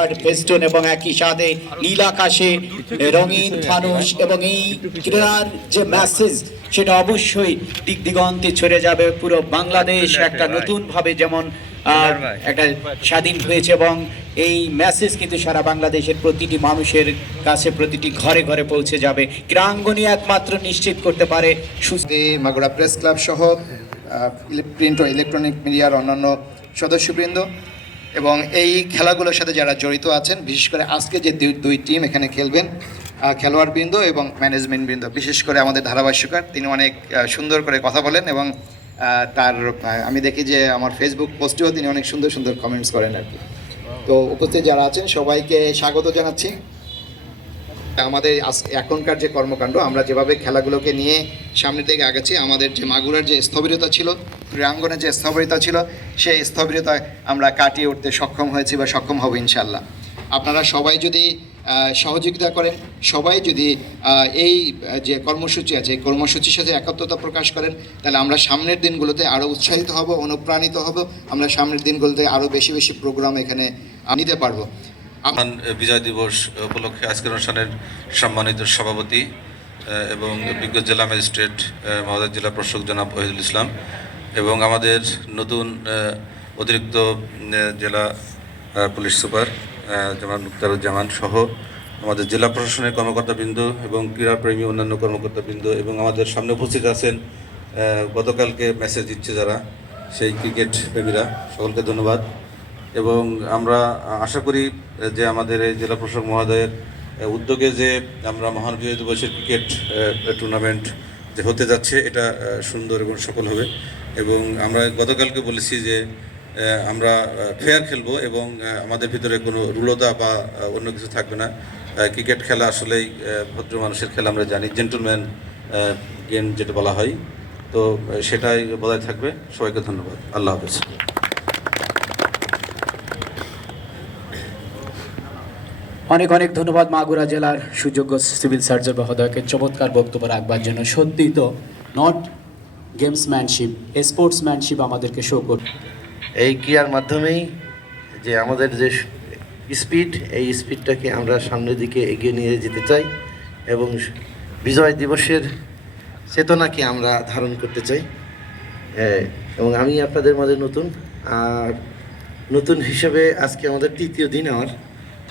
আর festoon এবং একই সাথে নীল আকাশে রঙিন ফানুষ এবং এই ক্রীড়ার যে মেসেজ সেটা অবশ্যই দিক দিগন্তে ছড়ে যাবে। পুরো বাংলাদেশ একটা নতুনভাবে যেমন একটা স্বাধীন হয়েছে এবং এই মেসেজ কিন্তু সারা বাংলাদেশের প্রতিটি মানুষের কাছে প্রতিটি ঘরে ঘরে পৌঁছে যাবে। ক্রীড়াঙ্গনই একমাত্র নিশ্চিত করতে পারে। সুস্থ মাগুরা প্রেস ক্লাব সহ প্রিন্ট ও ইলেকট্রনিক মিডিয়ার অন্যান্য সদস্যবৃন্দ এবং এই খেলাগুলোর সাথে যারা জড়িত আছেন বিশেষ করে আজকে যে দুই দুই টিম এখানে খেলবেন আহ, খেলোয়াড়বৃন্দ এবং ম্যানেজমেন্ট বৃন্দ বিশেষ করে আমাদের ধারাভাষ্যকার তিনি অনেক সুন্দর করে কথা বলেন এবং তার আমি দেখি যে আমার ফেসবুক পোস্টেও তিনি অনেক সুন্দর সুন্দর কমেন্টস করেন আর কি। তো উপস্থিত যারা আছেন সবাইকে স্বাগত জানাচ্ছি। আমাদের এখনকার যে কর্মকাণ্ড আমরা যেভাবে খেলাগুলোকে নিয়ে সামনের দিকে আগাচ্ছি আমাদের যে মাগুরার যে স্থবিরতা ছিল ক্রীড়াঙ্গনে যে স্থবিরতা ছিল সেই স্থবিরতা আমরা কাটিয়ে উঠতে সক্ষম হয়েছি বা সক্ষম হব ইনশাল্লাহ আপনারা সবাই যদি সহযোগিতা করেন সবাই যদি এই যে কর্মসূচি আছে এই কর্মসূচির সাথে একাত্মতা প্রকাশ করেন তাহলে আমরা সামনের দিনগুলোতে আরও উৎসাহিত হব অনুপ্রাণিত হব আমরা সামনের দিনগুলোতে আরও বেশি বেশি প্রোগ্রাম এখানে নিতে পারব। আম- মহান বিজয় দিবস উপলক্ষে আজকের অনুষ্ঠানের সম্মানিত সভাপতি এবং বিজ্ঞ জেলা ম্যাজিস্ট্রেট আহ, মহোদয় জেলা প্রশাসক জনাব ওহিদুল ইসলাম এবং আমাদের নতুন অতিরিক্ত জেলা পুলিশ সুপার জনাব মুক্তারুজ্জামান সহ আমাদের জেলা প্রশাসনের কর্মকর্তাবৃন্দ এবং ক্রীড়াপ্রেমী অন্যান্য কর্মকর্তাবৃন্দ এবং আমাদের সামনে উপস্থিত আছেন গতকালকে মেসেজ দিচ্ছে যারা, সেই ক্রিকেট প্রেমীরা, সকলকে ধন্যবাদ। এবং আমরা আশা করি যে আমাদের এই জেলা প্রশাসক মহোদয়ের উদ্যোগে যে আমরা মহান বিজয় দিবসের ক্রিকেট টুর্নামেন্ট যে হতে যাচ্ছে, এটা সুন্দর এবং সফল হবে। এবং আমরা গতকালকে বলেছি যে আমরা ফেয়ার খেলব এবং আমাদের ভিতরে কোনো রুলতা বা অন্য কিছু থাকবে না। ক্রিকেট খেলা আসলেই ভদ্র মানুষের খেলা আমরা জানি জেন্টলম্যান গেম যেটা বলা হয়। তো সেটাই বজায় থাকবে। সবাইকে ধন্যবাদ। আল্লাহ হাফেজ। অনেক অনেক ধন্যবাদ মাগুরা জেলার সুযোগ্য সিভিল সার্জন মহোদয়কে চমৎকার বক্তব্য রাখবার জন্য। সত্যিই তো নট গেমসম্যানশিপ, স্পোর্টসম্যানশিপ আমাদেরকে শো করবে। এই ক্রিয়ার মাধ্যমেই যে আমাদের যে স্পিড, এই স্পিডটাকে আমরা সামনের দিকে এগিয়ে নিয়ে যেতে চাই এবং বিজয় দিবসের চেতনাকে আমরা ধারণ করতে চাই। এবং আমি আপনাদের মাঝে নতুন, আর নতুন হিসেবে আজকে আমাদের তৃতীয় দিন আমার।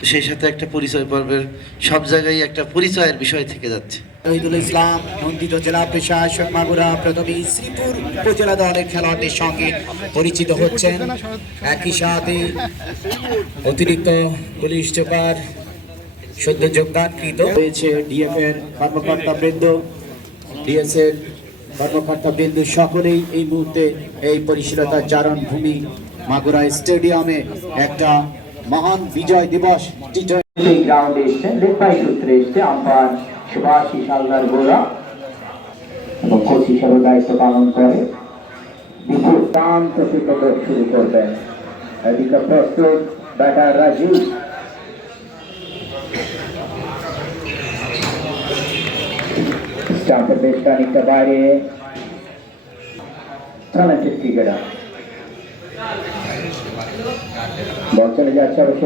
সেই সাথে একটা পরিচয় পর্বের সব জায়গায় একটা পরিচয়ের বিষয় থেকে যাচ্ছে। শহীদুল ইসলাম, নন্দিত জেলা প্রশাসক মাগুরা প্রথমে শ্রীপুর উপজেলা দলের খেলোয়াড়দের সঙ্গে পরিচিত হচ্ছেন। একই সাথে অতিরিক্ত পুলিশ সুপার সদ্য যোগদানকৃত হয়েছে ডিএফ এর কর্মকর্তা বৃন্দ ডিএসএর কর্মকর্তা বৃন্দ সকলেই এই মুহূর্তে এই পরিশীলতার চারণ ভূমি মাগুরা স্টেডিয়ামে একটা মহান বিজয় দিবস টি টোয়েন্টি গ্রাউন্ডে এসছেন লেপাই সূত্রে এসছে, আম্পায়ার সুভাষী হালদার গোড়া এবং কোচ হিসাবে দায়িত্ব পালন করে। বিপুল শান্ত শুরু করবেন এদিকে প্রস্তুত ব্যাটার রাজীব। স্টাম্পের বেশ খানিকটা বাইরে। ট্যালেন্টেড ক্রিকেটার বল চলে যাচ্ছে অবশ্য।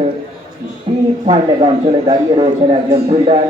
ডিপ ফাইলের অঞ্চলে দাঁড়িয়ে রয়েছেন একজন ফিল্ডার।